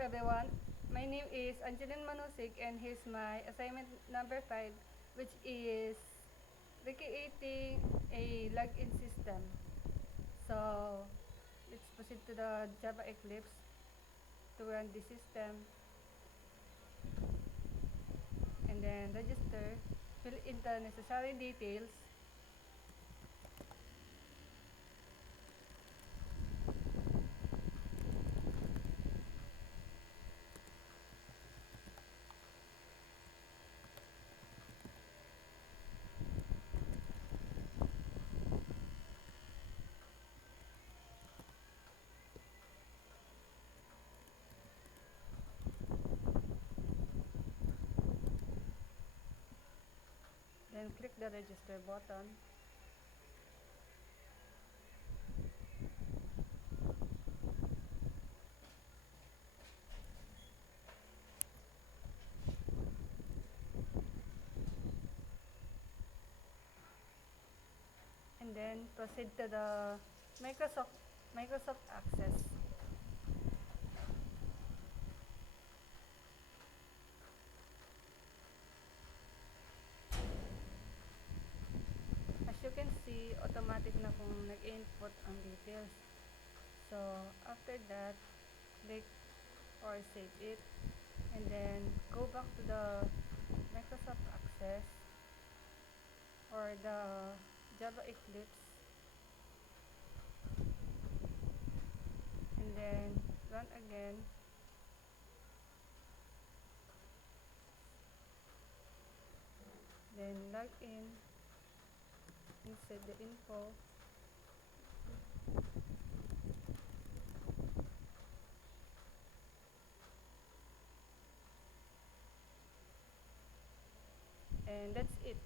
everyone, my name is Angeline Manusik and here's my assignment number 5, which is recreating a login system. So let's proceed to the Java Eclipse to run the system and then register, fill in the necessary details. Then click the register button. And then proceed to the Microsoft Access. As you can see, automatic na kung nag-input ang details. So, after that, click or save it. And then, go back to the Microsoft Access or the Java Eclipse. And then, run again. Then, log in. Insert the info. And that's it.